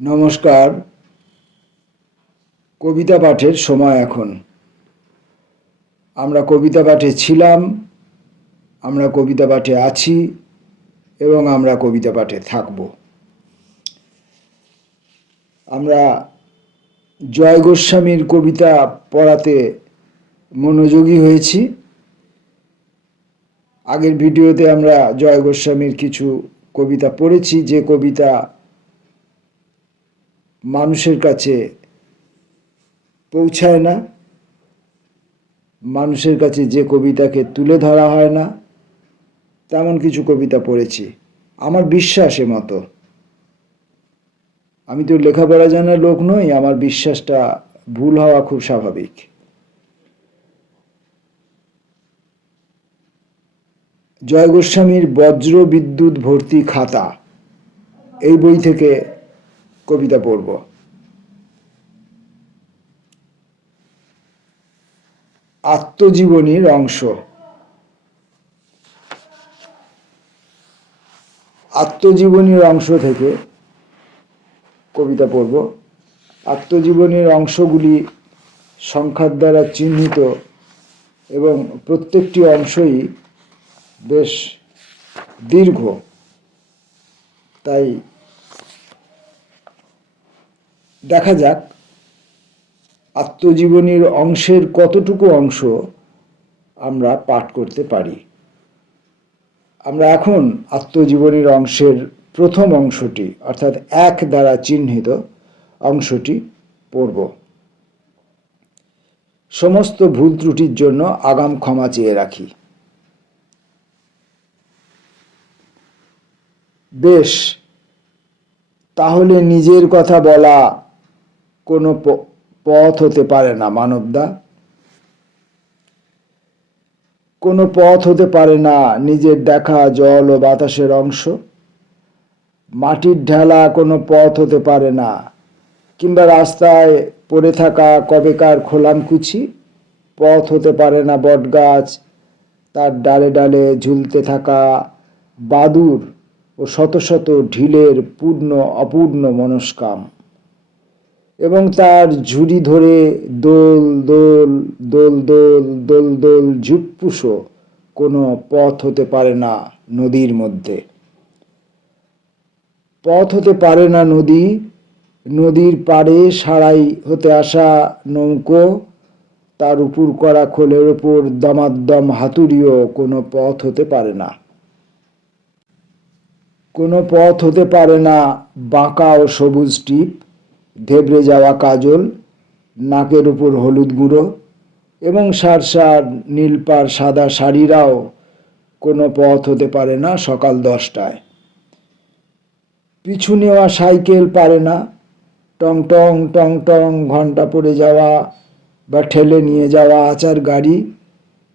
নমস্কার। কবিতা পাঠের সময় এখন। আমরা কবিতা পাঠে ছিলাম, আমরা কবিতা পাঠে আছি এবং আমরা কবিতা পাঠে থাকব। আমরা জয় গোস্বামীর কবিতা পড়াতে মনোযোগী হয়েছি। আগের ভিডিওতে আমরা জয় গোস্বামীর কিছু কবিতা পড়েছি, যে কবিতা মানুষের কাছে পৌঁছায় না, মানুষের কাছে যে কবিতাকে তুলে ধরা হয় না, তেমন কিছু কবিতা পড়েছি। আমার বিশ্বাসে মতো, আমি তো লেখাপড়া জানার লোক নই, আমার বিশ্বাসটা ভুল হওয়া খুব স্বাভাবিক। জয় গোস্বামীর বজ্র বিদ্যুৎ ভর্তি খাতা, এই বই থেকে কবিতা পড়ব। আত্মজীবনীর অংশ। আত্মজীবনীর অংশ থেকে কবিতা পড়ব। আত্মজীবনীর অংশগুলি সংখ্যার দ্বারা চিহ্নিত এবং প্রত্যেকটি অংশই বেশ দীর্ঘ, তাই দেখা যাক আত্মজীবনীর অংশের কতটুকু অংশ আমরা পাঠ করতে পারি। আমরা এখন আত্মজীবনীর অংশের প্রথম অংশটি, অর্থাৎ 1 দ্বারা চিহ্নিত অংশটি পড়ব। সমস্ত ভুল ত্রুটির জন্য আগাম ক্ষমা চেয়ে রাখি। বেশ, তাহলে নিজের কথা বলা কোনো পথ হতে পারে না মানবদা। কোনো পথ হতে পারে না নিজের দেখা জল ও বাতাসের অংশ। মাটির ঢেলা কোনো পথ হতে পারে না, কিংবা রাস্তায় পড়ে থাকা কবেকার খোলামকুচি পথ হতে পারে না বটগাছ, তার ডালে ডালে ঝুলতে থাকা বাদুর ও শত শত ঢিলের পূর্ণ অপূর্ণ মনস্কাম, এবং তার ঝুড়ি ধরে দোল দোল দোল দোল দোল দোল ঝুপ্পুসো কোনো পথ হতে পারে না নদীর মধ্যে। পথ হতে পারে না নদী, নদীর পাড়ে সারাই হতে আসা নৌকো, তার উপর করা খোলের ওপর দমাদ্দম হাতুড়িও কোনো পথ হতে পারে না। কোনো পথ হতে পারে না বাঁকা ও সবুজ টিপ, ঘেবড়ে যাওয়া কাজল, নাকের উপর হলুদ গুঁড়ো এবং সারসার নীলপাড় সাদা শাড়িরাও কোনো পথ হতে পারে না সকাল 10টায়। পিছু নেওয়া সাইকেল পারে না, টং টং টং টং ঘন্টা পড়ে যাওয়া বা ঠেলে নিয়ে যাওয়া আচার গাড়ি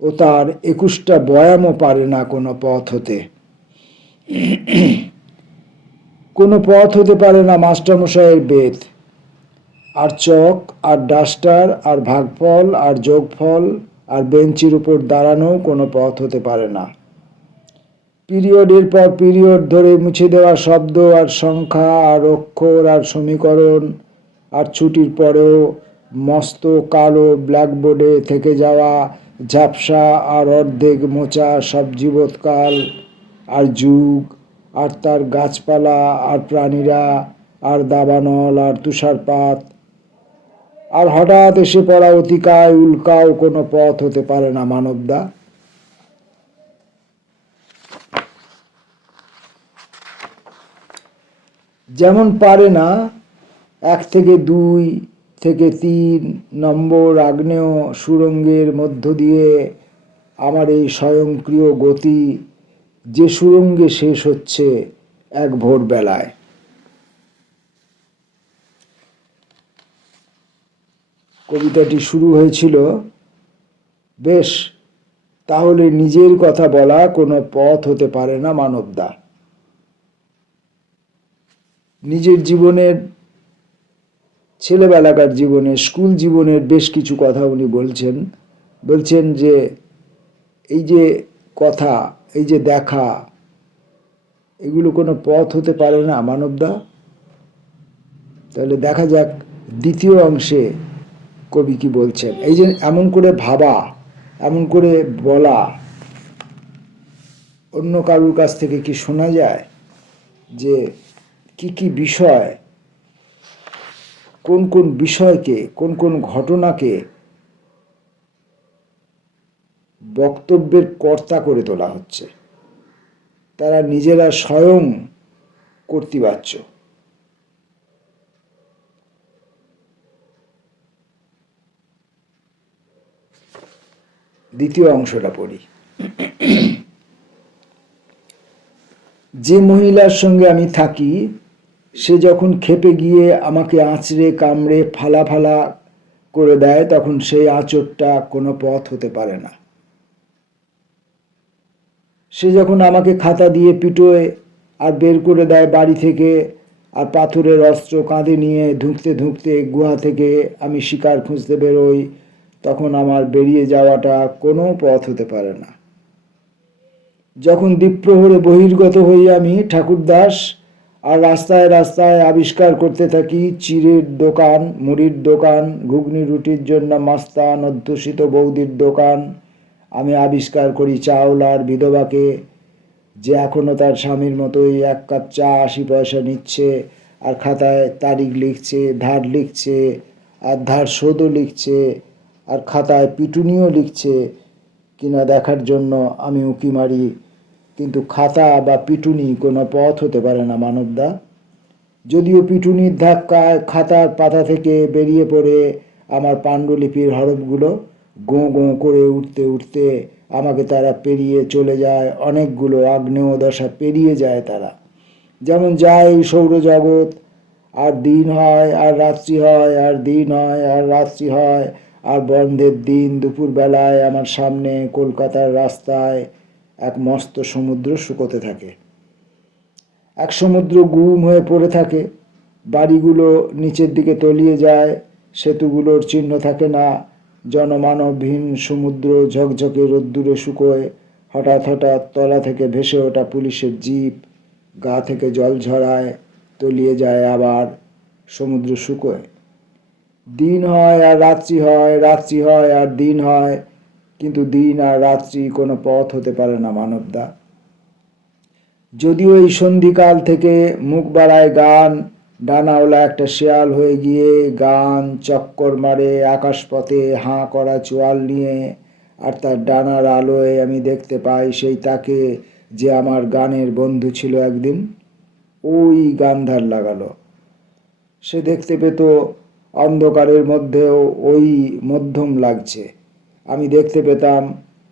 ও তার 21টা বয়ামও পারে না কোনো পথ হতে। কোনো পথ হতে পারে না মাস্টারমশাইয়ের বেত, আর চক আর ডাস্টার আর ভাগফল আর যোগফল আর বেঞ্চির উপর দাঁড়ানো কোনো পথ হতে পারে না। পিরিয়ডের পর পিরিয়ড ধরে মুছে দেওয়া শব্দ আর সংখ্যা আর অক্ষর আর সমীকরণ, আর ছুটির পরেও মস্ত কালো ব্ল্যাকবোর্ডে থেকে যাওয়া ঝাপসা আর অর্ধেক মোচা সব জীবৎকাল আর যুগ, আর তার গাছপালা আর প্রাণীরা আর দাবানল আর তুষারপাত, আর হঠাৎ এসে পড়া অতিকায় উল্কাও কোনো পথ হতে পারে না মানবদা। যেমন পারে না 1 থেকে 2 থেকে 3 নম্বর আগ্নেয় সুড়ঙ্গের মধ্য দিয়ে আমার এই স্বয়ংক্রিয় গতি, যে সুড়ঙ্গে শেষ হচ্ছে এক ভোরবেলায়। কবিতাটি শুরু হয়েছিল, বেশ, তাহলে নিজের কথা বলা কোনো পথ হতে পারে না মানবদা। নিজের জীবনের, ছেলেবেলাকার জীবনের, স্কুল জীবনের বেশ কিছু কথা উনি বলছেন যে এই যে কথা, এই যে দেখা, এগুলো কোনো পথ হতে পারে না মানবদা। তাহলে দেখা যাক দ্বিতীয় অংশে কবি কি বলছেন। এই যে এমন করে ভাবা, এমন করে বলা, অন্য কারুর কাছ থেকে কি শোনা যায় যে কি কি বিষয়, কোন কোন বিষয়কে, কোন কোন ঘটনাকে বক্তব্যের কর্তা করে তোলা হচ্ছে, তারা নিজেরা স্বয়ং কর্তৃবাচ্য। দ্বিতীয় অংশটা পড়ি। যে মহিলার সঙ্গে আমি থাকি সে যখন ক্ষেপে গিয়ে আমাকে আঁচড়ে কামড়ে ফালা ফালা করে দেয়, তখন সেই আঁচড়টা কোনো পথ হতে পারে না। সে যখন আমাকে খাতা দিয়ে পিটোয় আর বের করে দেয় বাড়ি থেকে, আর পাথরের অস্ত্র কাঁধে নিয়ে ধুঁকতে ধুঁকতে গুহা থেকে আমি শিকার খুঁজতে বেরোই, তখন আমার বেরিয়ে যাওয়াটা কোনো পথ হতে পারে না। যখন দ্বীপ্রহরে বহির্গত হই আমি ঠাকুরদাস, আর রাস্তায় রাস্তায় আবিষ্কার করতে থাকি চিড়ের দোকান, মুড়ির দোকান, ঘুগনি রুটির জন্য মাস্তান অধ্যুষিত বৌদির দোকান। আমি আবিষ্কার করি চাওলার বিধবাকে, যে এখনও তার স্বামীর মতোই 1 কাপ চা 80 পয়সা নিচ্ছে, আর খাতায় তারিখ লিখছে, ধার লিখছে, আর ধার শোধও লিখছে, আর খাতায় পিটুনিও লিখছে কিনা দেখার জন্য আমি উঁকি মারি। কিন্তু খাতা বা পিটুনি কোনো পথ হতে পারে না মানবদা। যদিও পিটুনির ধাক্কায় খাতার পাতা থেকে বেরিয়ে পড়ে আমার পাণ্ডুলিপির হরফগুলো গোঁ গোঁ করে উঠতে উঠতে আমাকে তারা পেরিয়ে চলে যায়, অনেকগুলো আগ্নেয় দশা পেরিয়ে যায় তারা। যেমন যায় এই সৌরজগৎ, আর দিন হয় আর রাত্রি হয়, আর দিন হয় আর রাত্রি হয়, আর বন্ধের দিন দুপুরবেলায় আমার সামনে কলকাতার রাস্তায় এক মস্ত সমুদ্র শুকোতে থাকে। এক সমুদ্র গুম হয়ে পড়ে থাকে, বাড়িগুলো নিচের দিকে তলিয়ে যায়, সেতুগুলোর চিহ্ন থাকে না, জনমানবহীন সমুদ্র ঝকঝকে রোদ্দুরে শুকোয়। হঠাৎ হঠাৎ তলা থেকে ভেসে ওঠা পুলিশের জিপ গা থেকে জল ঝরায়, তলিয়ে যায় আবার, সমুদ্র শুকোয়। দিন হয় আর রাত্রি হয়, রাত্রি হয় আর দিন হয়, কিন্তু দিন আর রাত্রি কোনো পথ হতে পারে না মানবদা। যদিও এই সন্ধিকাল থেকে মুখ বাড়ায় গান, ডানাওলা একটা শেয়াল হয়ে গিয়ে গান চক্কর মারে আকাশপথে হাঁ করা চোয়াল নিয়ে, আর তার ডানার আলোয় আমি দেখতে পাই সেই তাকে যে আমার গানের বন্ধু ছিল একদিন। ওই গান্ধার লাগালো, সে দেখতে পেত অন্ধকারের মধ্যেও ওই মধ্যম লাগছে, আমি দেখতে পেতাম।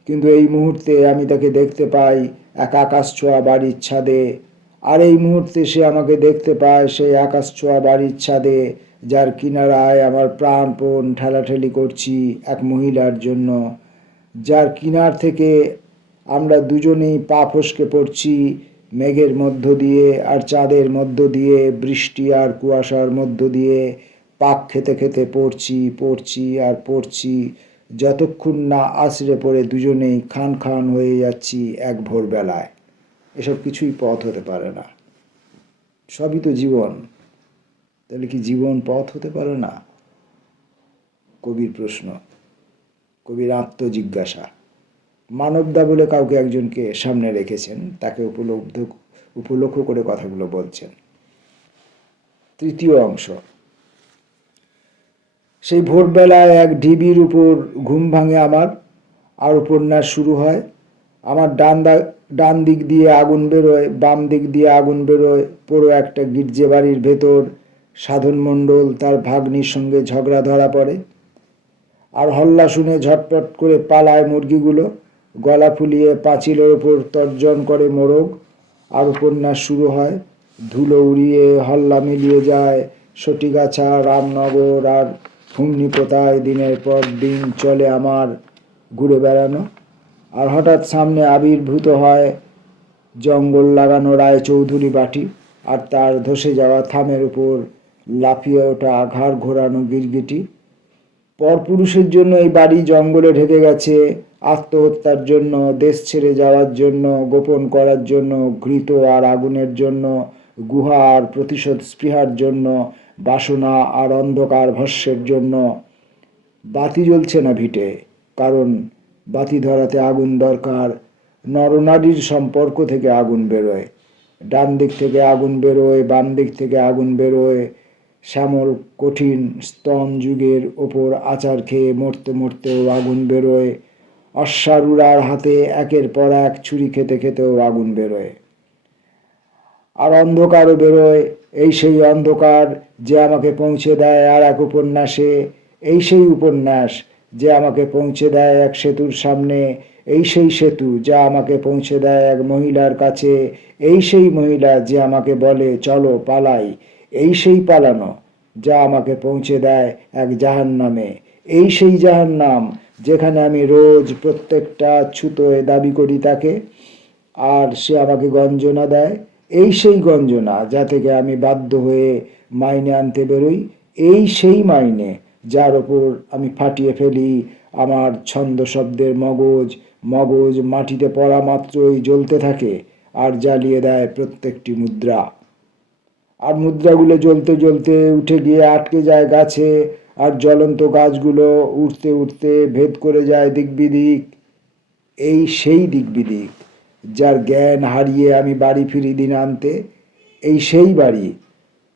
কিন্তু এই মুহূর্তে আমি তাকে দেখতে পাই এক আকাশ ছোঁয়া বাড়ির ছাদে, আর এই মুহূর্তে সে আমাকে দেখতে পায় সেই আকাশ ছোঁয়া বাড়ির ছাদে, যার কিনারায় আমার প্রাণপণ ঠেলাঠেলি করছি এক মহিলার জন্য, যার কিনার থেকে আমরা দুজনেই পা ফসকে পড়ছি মেঘের মধ্য দিয়ে আর চাঁদের মধ্য দিয়ে, বৃষ্টি আর কুয়াশার মধ্য দিয়ে পাক খেতে খেতে পড়ছি আর পড়ছি, যতক্ষণ না আছড়ে পড়ে দুজনেই খান খান হয়ে যাচ্ছি এক ভোরবেলায়। এসব কিছুই পথ হতে পারে না, সবই তো জীবন। তাহলে কি জীবন পথ হতে পারে না? কবির প্রশ্ন, কবির আত্মজিজ্ঞাসা। মানবদা বলে কাউকে একজনকে সামনে রেখেছেন, তাকে উপলক্ষ করে কথাগুলো বলছেন। তৃতীয় অংশ। সেই ভোরবেলায় এক ঢিবির উপর ঘুম ভাঙে আমার, আর উপন্যাস শুরু হয়। আমার ডান দিক দিয়ে আগুন বেরোয়, বাম দিক দিয়ে আগুন বেরোয়। পুরো একটা গির্জে বাড়ির ভেতর সাধন মণ্ডল তার ভাগ্নির সঙ্গে ঝগড়া ধরা পড়ে, আর হল্লা শুনে ঝটপট করে পালায় মুরগিগুলো, গলা ফুলিয়ে পাঁচিলের ওপর তর্জন করে মোরগ। আর উপন্যাস শুরু হয়। ধুলো উড়িয়ে হল্লা মিলিয়ে যায় সটিগাছা, রামনগর আর হুমনিপোতায়। দিনের পর দিন চলে আমার ঘুরে বেড়ানো, আর হঠাৎ সামনে আবির্ভূত হয় জঙ্গল লাগানো রায়চৌধুরী বাটি, আর তার ধসে যাওয়া থামের উপর লাফিয়ে ওঠা ঘাড় ঘোরানো গিরগিটি। পরপুরুষের জন্য এই বাড়ি জঙ্গলে ঢেকে গেছে, আত্মহত্যার জন্য, দেশ ছেড়ে যাওয়ার জন্য, গোপন করার জন্য, ঘৃত আর আগুনের জন্য, গুহা আর প্রতিশোধ স্পৃহার জন্য, বাসনা আর অন্ধকার ভস্যের জন্য বাতি জ্বলছে না ভিটে, কারণ বাতি ধরাতে আগুন দরকার। নরনারীর সম্পর্ক থেকে আগুন বেরোয়, ডান দিক থেকে আগুন বেরোয়, বাম দিক থেকে আগুন বেরোয়। শ্যামল কঠিন স্তন যুগের ওপর আচার খেয়ে মরতে মরতেও আগুন বেরোয়। অশ্বারূঢ়ার হাতে একের পর এক ছুরি খেতে খেতেও আগুন বেরোয়। আর অন্ধকারও বেরোয়। এই সেই অন্ধকার যে আমাকে পৌঁছে দেয় আর এক উপন্যাসে, এই সেই উপন্যাস যে আমাকে পৌঁছে দেয় এক সেতুর সামনে, এই সেই সেতু যা আমাকে পৌঁছে দেয় এক মহিলার কাছে, এই সেই মহিলা যে আমাকে বলে চলো পালাই, এই সেই পালানো যা আমাকে পৌঁছে দেয় এক জাহান্নামে, এই সেই জাহান্নাম যেখানে আমি রোজ প্রত্যেকটা ছুতোয় দাবি করি তাকে, আর সে আমাকে গঞ্জনা দেয়। এই সেই গঞ্জনা যা থেকে আমি বাধ্য হয়ে মাইনে আনতে বেরোই, এই সেই মাইনে যার ওপর আমি ফাটিয়ে ফেলি আমার ছন্দ শব্দের মগজ। মগজ মাটিতে পড়া মাত্রই জ্বলতে থাকে আর জ্বালিয়ে দেয় প্রত্যেকটি মুদ্রা। আর মুদ্রাগুলো জ্বলতে জ্বলতে উঠে গিয়ে আটকে যায় গাছে, আর জ্বলন্ত গাছগুলো উঠতে উঠতে ভেদ করে যায় দিক বিদিক। এই সেই দিক বিদিক যার জ্ঞান হারিয়ে আমি বাড়ি ফিরি দিনান্তে, এই সেই বাড়ি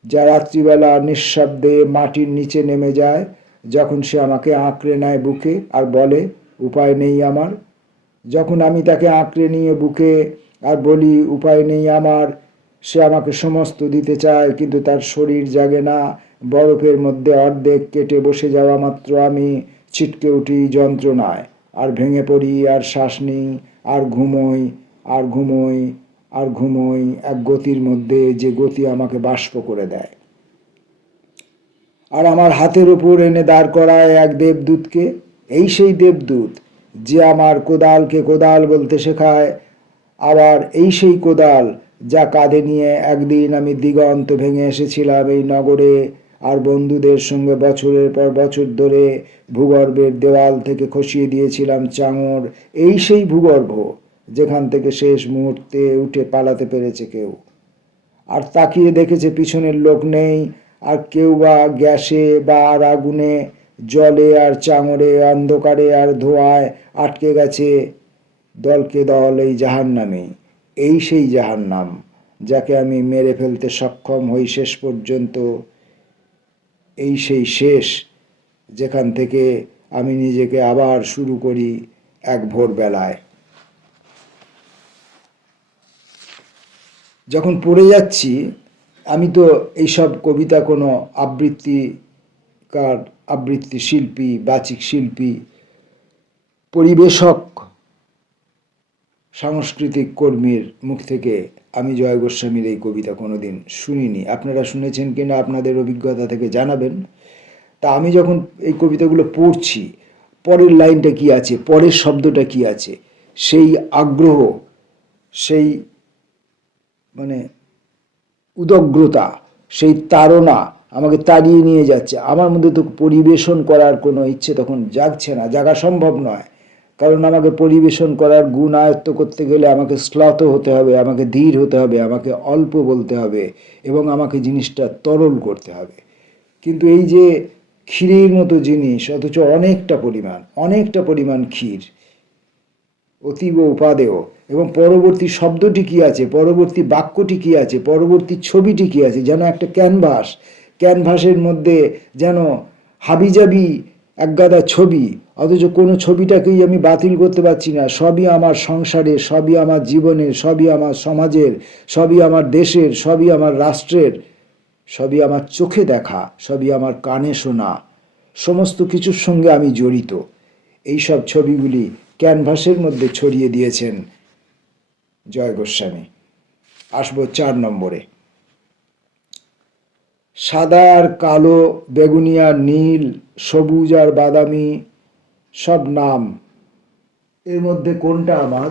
যা রাত্রিবেলা নিঃশব্দে মাটির নিচে নেমে যায় যখন সে আমাকে আঁকড়ে নেয় বুকে আর বলে উপায় নেই আমার। যখন আমি তাকে আঁকড়ে নিয়ে বুকে আর বলি উপায় নেই আমার, সে আমাকে সমস্ত দিতে চায়, কিন্তু তার শরীর জাগে না। বরফের মধ্যে অর্ধেক কেটে বসে যাওয়া মাত্র আমি ছিটকে উঠি যন্ত্রণায়, আর ভেঙে পড়ি, আর শ্বাস নিই, আর ঘুমোই, আর ঘুমোই, আর ঘুমোই এক গতির মধ্যে যে গতি আমাকে বাষ্প করে দেয়। আর আমার হাতের উপর এনে দাঁড় করায় এক দেবদূতকে, এই সেই দেবদূত যে আমার কোদালকে কোদাল বলতে শেখায়। আবার এই সেই কোদাল যা কাঁধে নিয়ে একদিন আমি দিগন্ত ভেঙে এসেছিলাম এই নগরে, আর বন্ধুদের সঙ্গে বছরের পর বছর ধরে ভূগর্ভের দেওয়াল থেকে খসিয়ে দিয়েছিলাম চাঙড়। এই সেই ভূগর্ভ যেখান থেকে শেষ মুহূর্তে উঠে পালাতে পেরেছে কেউ, আর তাকিয়ে দেখেছে পিছনের লোক নেই, আর কেউ বা গ্যাসে বা আর আগুনে, জলে আর চাঙড়ে, অন্ধকারে আর ধোঁয়ায় আটকে গেছে দলকে দল এই জাহান্নামে। এই সেই জাহান্নাম যাকে আমি মেরে ফেলতে সক্ষম হই শেষ পর্যন্ত। এই সেই শেষ যেখান থেকে আমি নিজেকে আবার শুরু করি এক ভোরবেলায়। যখন পড়ে যাচ্ছি, আমি তো এইসব কবিতা কোনো আবৃত্তিকার, আবৃত্তি শিল্পী, বাচিক শিল্পী, পরিবেশক, সাংস্কৃতিক কর্মীর মুখ থেকে আমি জয় গোস্বামীর এই কবিতা কোনোদিন শুনিনি। আপনারা শুনেছেন কিনা আপনাদের অভিজ্ঞতা থেকে জানাবেন। তা আমি যখন এই কবিতাগুলো পড়ছি, পরের লাইনটা কি আছে, পরের শব্দটা কি আছে, সেই আগ্রহ, সেই মানে উদগ্রতা, সেই তাড়না আমাকে তাড়িয়ে নিয়ে যাচ্ছে। আমার মধ্যে তো পরিবেশন করার কোনো ইচ্ছে তখন জাগছে না, জাগা সম্ভব নয়। কারণ আমাকে পরিবেশন করার গুণ আয়ত্ত করতে গেলে আমাকে শ্লথ হতে হবে, আমাকে ধীর হতে হবে, আমাকে অল্প বলতে হবে, এবং আমাকে জিনিসটা তরল করতে হবে। কিন্তু এই যে ক্ষীরের মতো জিনিস, অথচ অনেকটা পরিমাণ ক্ষীর, অতীব উপাদেয়, এবং পরবর্তী শব্দটি কি আছে, পরবর্তী বাক্যটি কি আছে, পরবর্তী ছবিটি কি আছে, যেন একটা ক্যানভাসের মধ্যে যেন হাবিজাবি একগাদা ছবি, অথচ কোনো ছবিটাকেই আমি বাতিল করতে পারছি না। সবই আমার সংসারের, সবই আমার জীবনের, সবই আমার সমাজের, সবই আমার দেশের, সবই আমার রাষ্ট্রের, সবই আমার চোখে দেখা, সবই আমার কানে শোনা, সমস্ত কিছুর সঙ্গে আমি জড়িত। এইসব ছবিগুলি ক্যানভাসের মধ্যে ছড়িয়ে দিয়েছেন জয় গোস্বামী। আসবো 4 নম্বরে। সাদা আর কালো, বেগুনি আর নীল, সবুজ আর বাদামি, সব নাম। এর মধ্যে কোনটা আমার?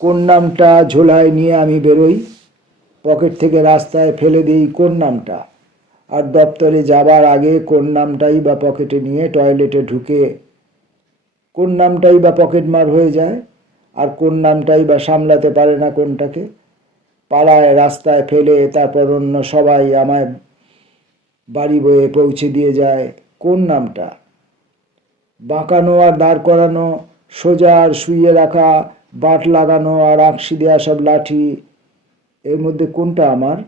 কোন নামটা ঝোলায় নিয়ে আমি বেরোই, পকেট থেকে রাস্তায় ফেলে দিই কোন নামটা, আর দপ্তরে যাবার আগে কোন নামটাই বা পকেটে নিয়ে টয়লেটে ঢুকে কোন নামটাই বা পকেটমার হয়ে যায়, আর কোন নামটাই বা সামলাতে পারে না কোনটাকে, পাড়ায় রাস্তায় ফেলে তারপর অন্য সবাই আমায় বাড়ি বয়ে পৌঁছে দিয়ে যায়, কোন নামটা? বাঁকানো আর দাঁড় করানো, সোজা আর শুইয়ে রাখা, বাট লাগানো আর আঁকশি দেওয়া সব লাঠি, এর মধ্যে কোনটা আমার?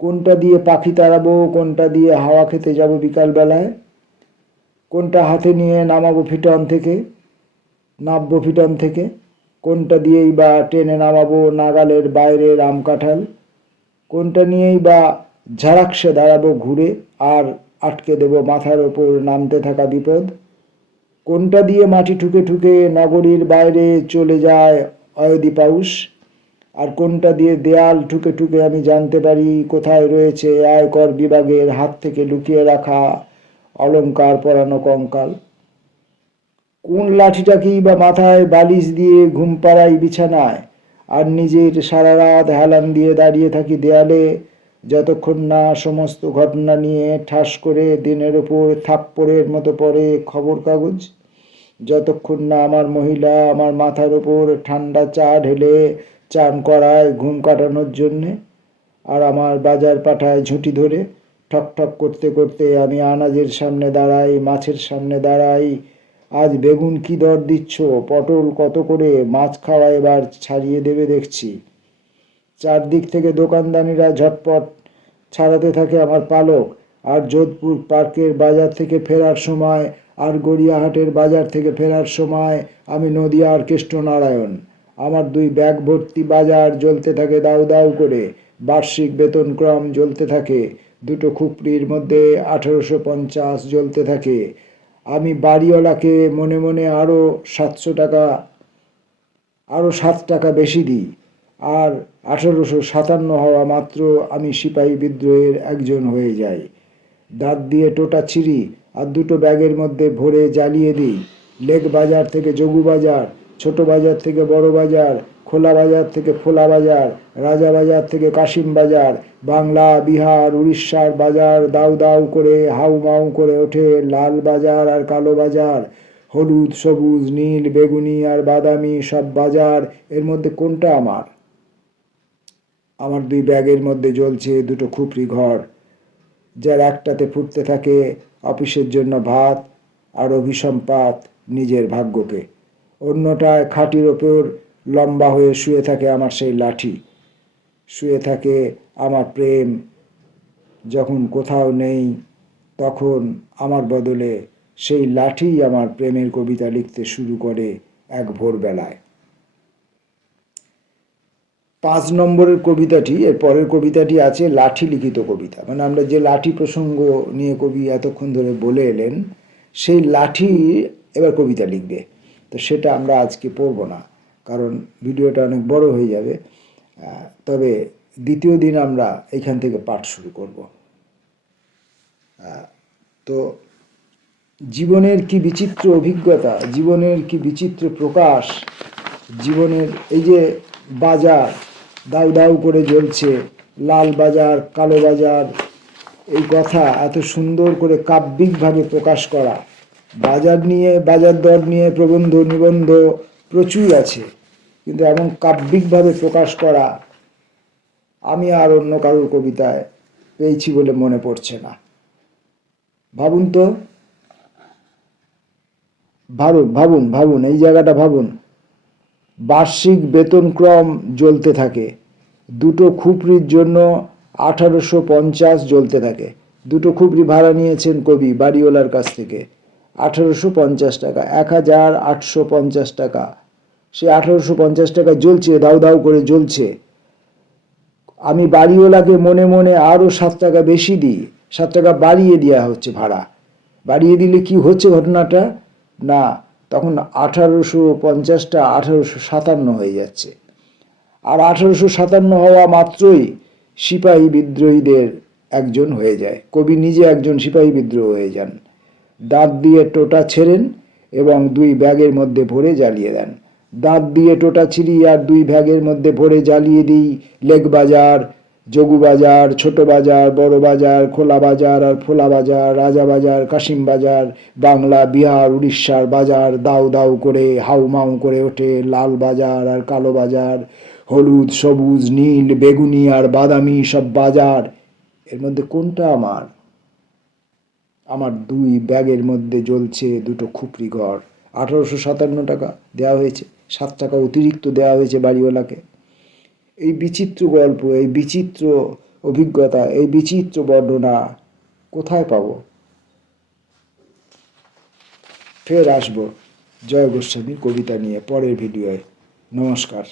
কোনটা দিয়ে পাখি তাড়াবো, কোনটা দিয়ে হাওয়া খেতে যাব বিকালবেলায়, কোনটা হাতে নিয়ে নামাবো ফিটন থেকে, নামবো ফিটন থেকে, কোনটা দিয়েই বা টেনে নামাবো নাগালের বাইরের আম কাঁঠাল, কোনটা নিয়েই বা ঝাড়াকসে দাঁড়াবো ঘুরে আর আটকে দেবো মাথার ওপর নামতে থাকা বিপদ, কোনটা দিয়ে মাটি ঠুকে ঠুকে নগরীর বাইরে চলে যায় অয়দি পাউস, আর কোনটা দিয়ে দেয়াল ঠুকে ঠুকে আমি জানতে পারি কোথায় রয়েছে আয়কর বিভাগের হাত থেকে লুকিয়ে রাখা অলংকার পরানো কঙ্কাল। কোন লাঠিটাকেই বা মাথায় বালিশ দিয়ে ঘুম পাড়াই বিছানায়, আর নিজের সারা রাত হেলান দিয়ে দাঁড়িয়ে থাকি দেয়ালে, যতক্ষণ না সমস্ত ঘটনা নিয়ে ঠাস করে দিনের ওপর থাপ্পড়ের মতো পড়ে খবর কাগজ, যতক্ষণ না আমার মহিলা আমার মাথার ওপর ঠান্ডা চা ঢেলে চান করায় ঘুম কাটানোর জন্যে, আর আমার বাজার পাঠায় ঝুঁটি ধরে। ঠক ঠক করতে করতে আমি আনাজের সামনে দাঁড়াই, মাছের সামনে দাঁড়াই। আজ বেগুন কি দর দিচ্ছ, পটল কত করে, মাছ খাওয়া এবার ছাড়িয়ে দেবে দেখছি। চারদিক থেকে দোকানদানিরা ঝটপট ছাড়াতে থাকে আমার পালক, আর যোধপুর পার্কের বাজার থেকে ফেরার সময় আর গড়িয়াহাটের বাজার থেকে ফেরার সময় আমি নদিয়ার কৃষ্ণনারায়ণ। আমার দুই ব্যাগ ভর্তি বাজার জ্বলতে থাকে দাউ দাউ করে, বার্ষিক বেতনক্রম জ্বলতে থাকে, দুটো খুপড়ির মধ্যে 1850 জ্বলতে থাকে। আমি বাড়িওয়ালাকে মনে মনে আরও 7 টাকা বেশি দিই, আর 1857 হওয়া মাত্র আমি সিপাহী বিদ্রোহের একজন হয়ে যাই। দাঁত দিয়ে টোটা ছিঁড়ি আর দুটো ব্যাগের মধ্যে ভরে জ্বালিয়ে দিই। লেক বাজার থেকে যোগু বাজার, ছোট বাজার থেকে বড় বাজার, খোলা বাজার থেকে ফোলা বাজার, রাজা বাজার থেকে কাশিম বাজার, বাংলা বিহার উড়িষ্যার বাজার দাউ দাউ করে হাউমাউ করে ওঠে লাল বাজার আর কালো বাজার, হলুদ সবুজ নীল বেগুনি আর বাদামি সব বাজার। এর মধ্যে কোনটা আমার? আমার দুই ব্যাগের মধ্যে জ্বলছে দুটো খুপড়ি ঘর, যার একটাতে ফুটতে থাকে অফিসের জন্য ভাত আর অভিসম্পাত নিজের ভাগ্যকে, অন্যটায় খাটির ওপর লম্বা হয়ে শুয়ে থাকে আমার সেই লাঠি, শুয়ে থাকে আমার প্রেম। যখন কোথাও নেই তখন আমার বদলে সেই লাঠি আমার প্রেমের কবিতা লিখতে শুরু করে এক ভোরবেলায়। 5 নম্বরের কবিতাটি, এর পরের কবিতাটি আছে লাঠি লিখিত কবিতা, মানে আমরা যে লাঠি প্রসঙ্গ নিয়ে কবি এতক্ষণ ধরে বলে এলেন সেই লাঠি এবার কবিতা লিখবে। তো সেটা আমরা আজকে পড়ব না, কারণ ভিডিওটা অনেক বড় হয়ে যাবে। তবে দ্বিতীয় দিন আমরা এখান থেকে পাঠ শুরু করব। তো জীবনের কি বিচিত্র অভিজ্ঞতা, জীবনের কি বিচিত্র প্রকাশ, জীবনের এই যে বাজার দাউ দাউ করে জ্বলছে, লাল বাজার কালো বাজার, এই কথা এত সুন্দর করে কাব্যিকভাবে প্রকাশ করা, বাজার নিয়ে বাজার দর নিয়ে প্রবন্ধ নিবন্ধ প্রচুর আছে, কিন্তু এমন কাব্যিকভাবে প্রকাশ করা আমি আর অন্য কারোর কবিতায় পেয়েছি বলে মনে পড়ছে না। ভাবুন তো, ভাবুন ভাবুন এই জায়গাটা ভাবুন। বার্ষিক বেতনক্রম জ্বলতে থাকে, দুটো খুপড়ির জন্য 1850 জ্বলতে থাকে। দুটো খুপড়ি ভাড়া নিয়েছেন কবি বাড়িওয়ালার কাছ থেকে, 1850 টাকা, 1850 টাকা। সে 1850 টাকা জ্বলছে, দাউ দাউ করে জ্বলছে। আমি বাড়িওয়ালাকে মনে মনে আরও 7 টাকা বেশি দিই, 7 টাকা বাড়িয়ে দেওয়া হচ্ছে ভাড়া। বাড়িয়ে দিলে কি হচ্ছে ঘটনাটা? না, তখন 1850টা 1857 হয়ে যাচ্ছে, আর 1857 হওয়া মাত্রই সিপাহী বিদ্রোহীদের একজন হয়ে যায়। কবি নিজে একজন সিপাহী বিদ্রোহ হয়ে যান। দাঁত দিয়ে টোটা ছেড়েন এবং দুই ব্যাগের মধ্যে ভরে জ্বালিয়ে দেন। দাঁত দিয়ে টোটা ছিঁড়ি আর দুই ব্যাগের মধ্যে ভরে জ্বালিয়ে দিই লেক বাজার, যোগু বাজার, ছোট বাজার, বড় বাজার, খোলা বাজার আর ফোলা বাজার, রাজা বাজার, কাশিম বাজার, বাংলা বিহার উড়িষ্যার বাজার দাউ দাউ করে হাউমাউ করে ওঠে লাল বাজার আর কালো বাজার, হলুদ সবুজ নীল বেগুনি আর বাদামি সব বাজার। এর মধ্যে কোনটা আমার? আমার 2 ব্যাগের মধ্যে জ্বলছে 2টো খুপড়ি ঘর। 1857 টাকা দেওয়া হয়েছে, 7 টাকা অতিরিক্ত দেওয়া হয়েছে বাড়িওয়ালাকে। এই বিচিত্র গল্প, এই বিচিত্র অভিজ্ঞতা, এই বিচিত্র বর্ণনা কোথায় পাবো? ফের আসবো জয় গোস্বামী কবিতা নিয়ে পরের ভিডিওয়। নমস্কার।